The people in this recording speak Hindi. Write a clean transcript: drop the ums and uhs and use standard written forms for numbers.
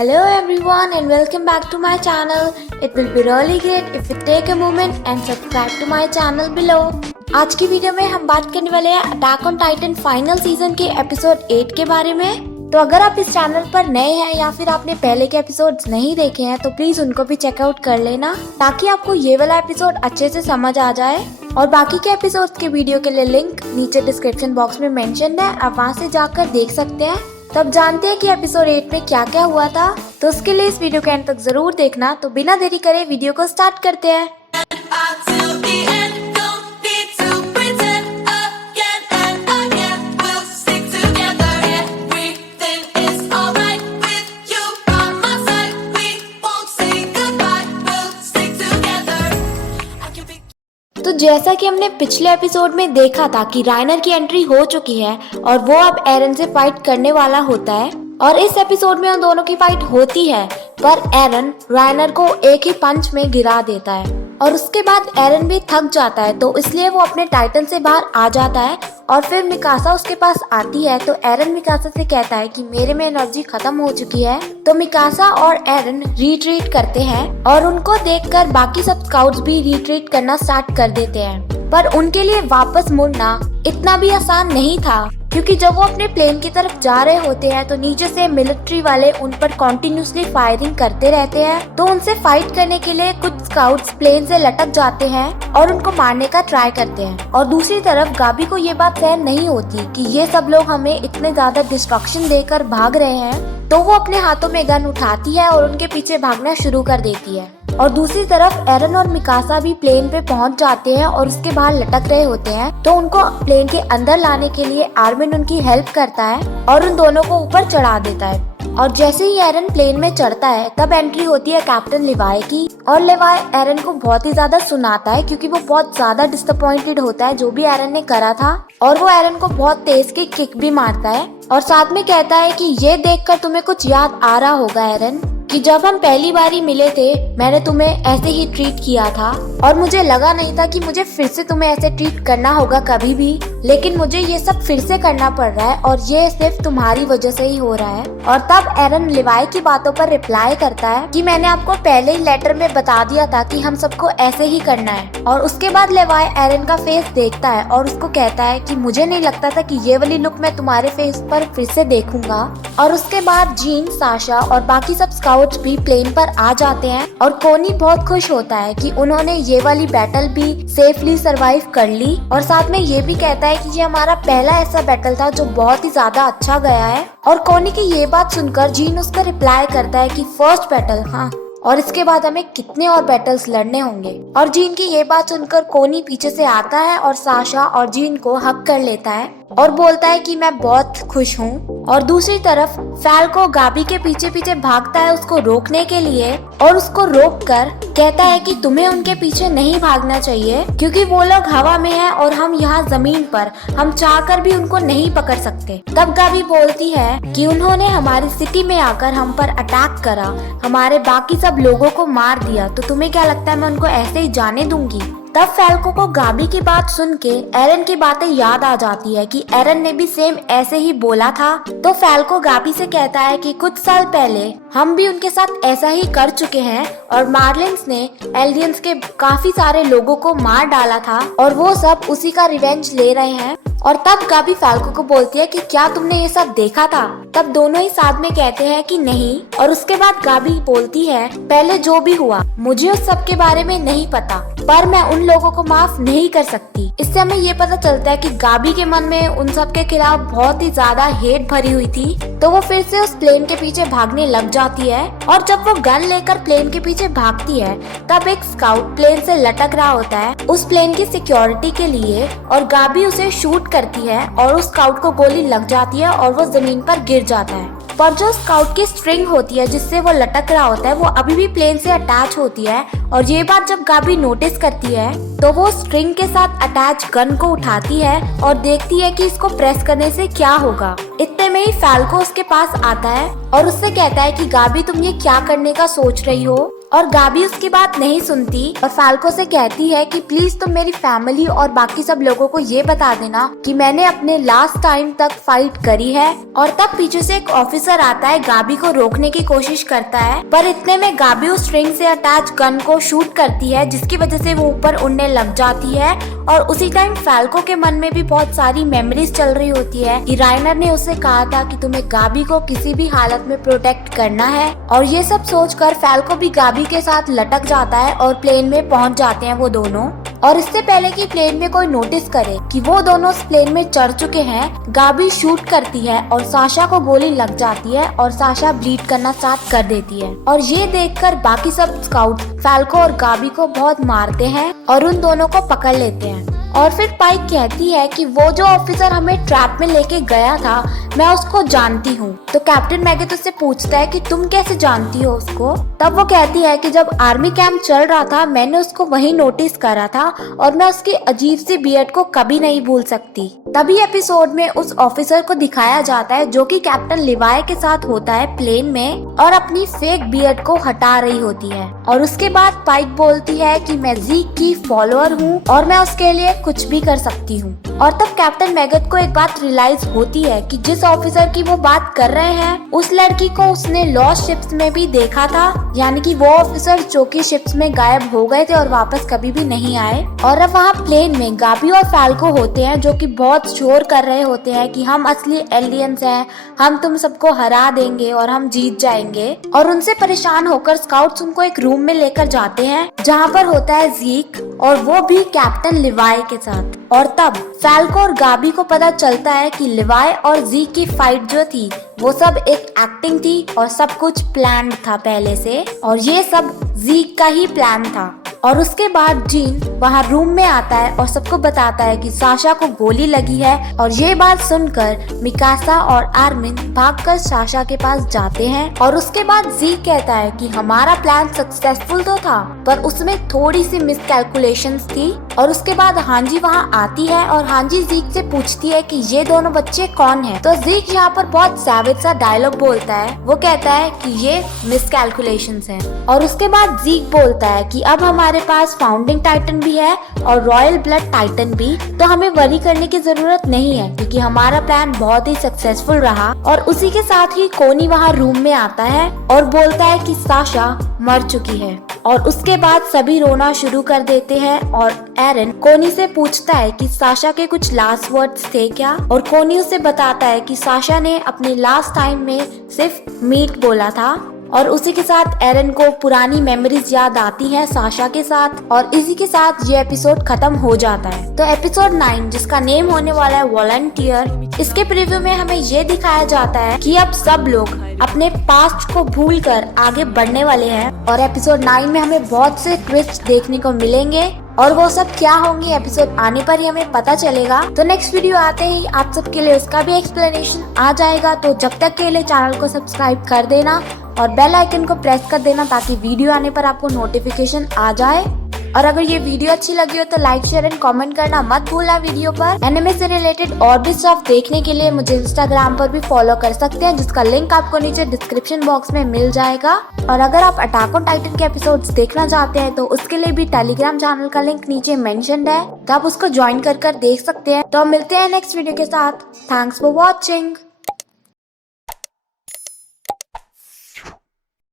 Hello everyone and welcome back to my channel. It will be really great if you take a moment and subscribe to my channel below. आज की वीडियो में हम बात करने वाले हैं attack on Titan final season के एपिसोड 8 के बारे में। तो अगर आप इस चैनल पर नए हैं या फिर आपने पहले के एपिसोड्स नहीं देखे हैं तो प्लीज उनको भी चेकआउट कर लेना ताकि आपको ये वाला एपिसोड अच्छे से समझ आ जाए। और बाकी के एपिसोड्स के वीडियो के लिए लिंक नीचे डिस्क्रिप्शन बॉक्स में मेंशन है, आप वहाँ से जाकर देख सकते हैं। तब जानते हैं कि एपिसोड 8 में क्या क्या हुआ था। तो उसके लिए इस वीडियो के एंड तक जरूर देखना। तो बिना देरी करे वीडियो को स्टार्ट करते हैं। तो जैसा कि हमने पिछले एपिसोड में देखा था कि राइनर की एंट्री हो चुकी है और वो अब एरन से फाइट करने वाला होता है और इस एपिसोड में उन दोनों की फाइट होती है, पर एरन राइनर को एक ही पंच में गिरा देता है और उसके बाद एरन भी थक जाता है, तो इसलिए वो अपने टाइटन से बाहर आ जाता है। और फिर मिकासा उसके पास आती है तो एरन मिकासा से कहता है कि मेरे में एनर्जी खत्म हो चुकी है। तो मिकासा और एरन रिट्रीट करते हैं और उनको देखकर बाकी सब स्काउट्स भी रिट्रीट करना स्टार्ट कर देते हैं, पर उनके लिए वापस मुड़ना इतना भी आसान नहीं था, क्योंकि जब वो अपने प्लेन की तरफ जा रहे होते हैं तो नीचे से मिलिट्री वाले उन पर कॉन्टिन्यूसली फायरिंग करते रहते हैं। तो उनसे फाइट करने के लिए कुछ स्काउट्स प्लेन से लटक जाते हैं और उनको मारने का ट्राई करते हैं। और दूसरी तरफ गाबी को ये बात सहन नहीं होती कि ये सब लोग हमें इतने ज्यादा डिस्ट्रक्शन देकर भाग रहे हैं, तो वो अपने हाथों में गन उठाती है और उनके पीछे भागना शुरू कर देती है। और दूसरी तरफ एरन और मिकासा भी प्लेन पे पहुंच जाते हैं और उसके बाहर लटक रहे होते हैं, तो उनको प्लेन के अंदर लाने के लिए आर्मिन उनकी हेल्प करता है और उन दोनों को ऊपर चढ़ा देता है। और जैसे ही एरन प्लेन में चढ़ता है तब एंट्री होती है कैप्टन लेवाई की, और लेवाई एरन को बहुत ही ज्यादा सुनाता है क्योंकि वो बहुत ज्यादा डिसअपॉइंटेड होता है जो भी एरन ने करा था, और वो एरन को बहुत तेज की किक भी मारता है और साथ में कहता है कि ये देखकर तुम्हें कुछ याद आ रहा होगा एरन कि जब हम पहली बारी मिले थे मैंने तुम्हें ऐसे ही ट्रीट किया था और मुझे लगा नहीं था कि मुझे फिर से तुम्हें ऐसे ट्रीट करना होगा कभी भी, लेकिन मुझे ये सब फिर से करना पड़ रहा है और ये सिर्फ तुम्हारी वजह से ही हो रहा है। और तब एरन लेवाई की बातों पर रिप्लाई करता है कि मैंने आपको पहले ही लेटर में बता दिया था कि हम सबको ऐसे ही करना है। और उसके बाद लेवाई एरन का फेस देखता है और उसको कहता है कि मुझे नहीं लगता था कि ये वाली लुक मैं तुम्हारे फेस पर फिर से देखूंगा। और उसके बाद जीन, साशा और बाकी सब स्काउट्स भी प्लेन पर आ जाते हैं और कोनी बहुत खुश होता है कि उन्होंने ये वाली बैटल भी सेफली सरवाइव कर ली, और साथ में ये भी कहता है कि ये हमारा पहला ऐसा बैटल था जो बहुत ही ज्यादा अच्छा गया है। और कोनी की ये बात सुनकर जीन उसका रिप्लाई करता है कि फर्स्ट बैटल, हाँ, और इसके बाद हमें कितने और बैटल्स लड़ने होंगे। और जीन की ये बात सुनकर कोनी पीछे से आता है और साशा और जीन को हक कर लेता है और बोलता है कि मैं बहुत खुश हूँ। और दूसरी तरफ फैल्को गाबी के पीछे पीछे भागता है उसको रोकने के लिए, और उसको रोककर कहता है कि तुम्हें उनके पीछे नहीं भागना चाहिए क्योंकि वो लोग हवा में हैं और हम यहाँ जमीन पर, हम चाहकर भी उनको नहीं पकड़ सकते। तब गाबी बोलती है कि उन्होंने हमारी सिटी में आकर हम पर अटैक करा, हमारे बाकी सब लोगों को मार दिया, तो तुम्हें क्या लगता है मैं उनको ऐसे ही जाने दूंगी? तब फैल्को को गाबी की बात सुन के एरन की बातें याद आ जाती है कि एरन ने भी सेम ऐसे ही बोला था। तो फैल्को गाबी से कहता है कि कुछ साल पहले हम भी उनके साथ ऐसा ही कर चुके हैं और मार्लिन्स ने एल्डियंस के काफी सारे लोगों को मार डाला था और वो सब उसी का रिवेंज ले रहे हैं। और तब गाबी फैल्को को बोलती है कि क्या तुमने ये सब देखा था? तब दोनों ही साथ में कहते हैं कि नहीं। और उसके बाद गाबी बोलती है पहले जो भी हुआ मुझे उस सब के बारे में नहीं पता, पर मैं उन लोगों को माफ नहीं कर सकती। इससे हमें ये पता चलता है कि गाबी के मन में उन सब के खिलाफ बहुत ही ज्यादा हेट भरी हुई थी, तो वो फिर से उस प्लेन के पीछे भागने लग जाती है। और जब वो गन लेकर प्लेन के पीछे भागती है तब एक स्काउट प्लेन से लटक रहा होता है उस प्लेन की सिक्योरिटी के लिए, और गाबी उसे शूट करती है और उस स्काउट को गोली लग जाती है और वो जमीन पर गिर जाता है। पर जो स्काउट की स्ट्रिंग होती है जिससे वो लटक रहा होता है वो अभी भी प्लेन से अटैच होती है, और ये बात जब गाबी नोटिस करती है तो वो स्ट्रिंग के साथ अटैच गन को उठाती है और देखती है कि इसको प्रेस करने से क्या होगा। इतने में ही फैल्को उसके पास आता है और उससे कहता है कि गाबी तुम ये क्या करने का सोच रही हो? और गाबी उसकी बात नहीं सुनती और फाल्को से कहती है कि प्लीज तुम मेरी फैमिली और बाकी सब लोगों को ये बता देना कि मैंने अपने लास्ट टाइम तक फाइट करी है। और तब पीछे से एक ऑफिसर आता है, गाबी को रोकने की कोशिश करता है, पर इतने में गाबी उस स्ट्रिंग से अटैच गन को शूट करती है, जिसकी वजह से वो ऊपर उड़ने लग जाती है। और उसी टाइम फाल्को के मन में भी बहुत सारी मेमोरीज चल रही होती है कि राइनर ने उससे कहा था कि तुम्हें गाबी को किसी भी हालत में प्रोटेक्ट करना है। और ये सब सोचकर फाल्को भी गाबी के साथ लटक जाता है और प्लेन में पहुंच जाते हैं वो दोनों। और इससे पहले कि प्लेन में कोई नोटिस करे कि वो दोनों उस प्लेन में चढ़ चुके हैं, गाबी शूट करती है और साशा को गोली लग जाती है और साशा ब्लीड करना स्टार्ट कर देती है। और ये देखकर बाकी सब स्काउट फाल्को और गाबी को बहुत मारते हैं और उन दोनों को पकड़ लेते हैं। और फिर पाइक कहती है कि वो जो ऑफिसर हमें ट्रैप में लेके गया था, मैं उसको जानती हूँ। तो कैप्टन मैगेट उससे पूछता है कि तुम कैसे जानती हो उसको। तब वो कहती है कि जब आर्मी कैंप चल रहा था मैंने उसको वहीं नोटिस करा था और मैं उसकी अजीब सी बियर्ड को कभी नहीं भूल सकती। तभी एपिसोड में उस ऑफिसर को दिखाया जाता है जो कि कैप्टन लिवाई के साथ होता है प्लेन में और अपनी फेक बियर्ड को हटा रही होती है। और उसके बाद पाइक बोलती है कि मैं ज़ीक की फॉलोअर हूँ और मैं उसके लिए कुछ भी कर सकती हूँ। और तब कैप्टन मैगेट को एक बात रियलाइज होती है कि जिस ऑफिसर की वो बात कर रहे हैं उस लड़की को उसने लॉस्ट शिप्स में भी देखा था, यानी कि वो ऑफिसर जो कि शिप्स में गायब हो गए थे और वापस कभी भी नहीं आए। और अब वहाँ प्लेन में गाबी और फाल्को होते हैं जो कि बहुत शोर कर रहे होते हैं कि हम असली एलियंस हैं, हम तुम सबको हरा देंगे और हम जीत जाएंगे। और उनसे परेशान होकर स्काउट्स उनको एक रूम में लेकर जाते हैं जहाँ पर होता है ज़ीक और वो भी कैप्टन लिवाई के साथ। और तब फाल्को और गाबी को पता चलता है कि लिवाई और ज़ीक की फाइट जो थी वो सब एक एक्टिंग थी और सब कुछ प्लान था पहले से, और ये सब ज़ीक का ही प्लान था। और उसके बाद जीन वहाँ रूम में आता है और सबको बताता है कि साशा को गोली लगी है। और ये बात सुनकर मिकासा और आर्मिन भागकर साशा के पास जाते हैं। और उसके बाद ज़ीक कहता है कि हमारा प्लान सक्सेसफुल तो था पर उसमें थोड़ी सी मिसकैलकुलेशंस थी। और उसके बाद हांजी वहाँ आती है और हांजी ज़ीक से पूछती है कि ये दोनों बच्चे कौन हैं। तो ज़ीक यहाँ पर बहुत सैवेज सा डायलॉग बोलता है, वो कहता है कि ये मिसकैलकुलेशंस हैं। और उसके बाद ज़ीक बोलता है कि अब हमारे पास फाउंडिंग टाइटन भी है और रॉयल ब्लड टाइटन भी, तो हमें वरी करने की जरूरत नहीं है क्योंकि हमारा प्लान बहुत ही सक्सेसफुल रहा। और उसी के साथ ही कोनी वहाँ रूम में आता है और बोलता है कि साशा मर चुकी है। और उसके बाद सभी रोना शुरू कर देते हैं और एरन कोनी से पूछता है कि साशा के कुछ लास्ट वर्ड्स थे क्या। और कोनी उसे बताता है कि साशा ने अपने लास्ट टाइम में सिर्फ मीट बोला था। और उसी के साथ एरन को पुरानी मेमोरीज याद आती हैं साशा के साथ। और इसी के साथ ये एपिसोड खत्म हो जाता है। तो एपिसोड 9 जिसका नेम होने वाला है वॉलंटियर, इसके प्रीव्यू में हमें ये दिखाया जाता है कि अब सब लोग अपने पास्ट को भूलकर आगे बढ़ने वाले हैं। और एपिसोड 9 में हमें बहुत से ट्विस्ट देखने को मिलेंगे और वो सब क्या होंगे एपिसोड आने पर ही हमें पता चलेगा। तो नेक्स्ट वीडियो आते ही आप सबके लिए उसका भी एक्सप्लेनेशन आ जाएगा। तो जब तक के लिए चैनल को सब्सक्राइब कर देना और बेल आइकन को प्रेस कर देना ताकि वीडियो आने पर आपको नोटिफिकेशन आ जाए। और अगर ये वीडियो अच्छी लगी हो तो लाइक शेयर एंड कमेंट करना मत भूलना। वीडियो पर एनिमे से रिलेटेड और भी स्टफ देखने के लिए मुझे इंस्टाग्राम पर भी फॉलो कर सकते हैं जिसका लिंक आपको नीचे डिस्क्रिप्शन बॉक्स में मिल जाएगा। और अगर आप अटैक ऑन टाइटन के एपिसोड्स देखना चाहते हैं तो उसके लिए भी टेलीग्राम चैनल का लिंक नीचे मेंशन्ड है, तो आप उसको ज्वाइन कर देख सकते हैं। तो मिलते हैं नेक्स्ट वीडियो के साथ। Thanks for watching.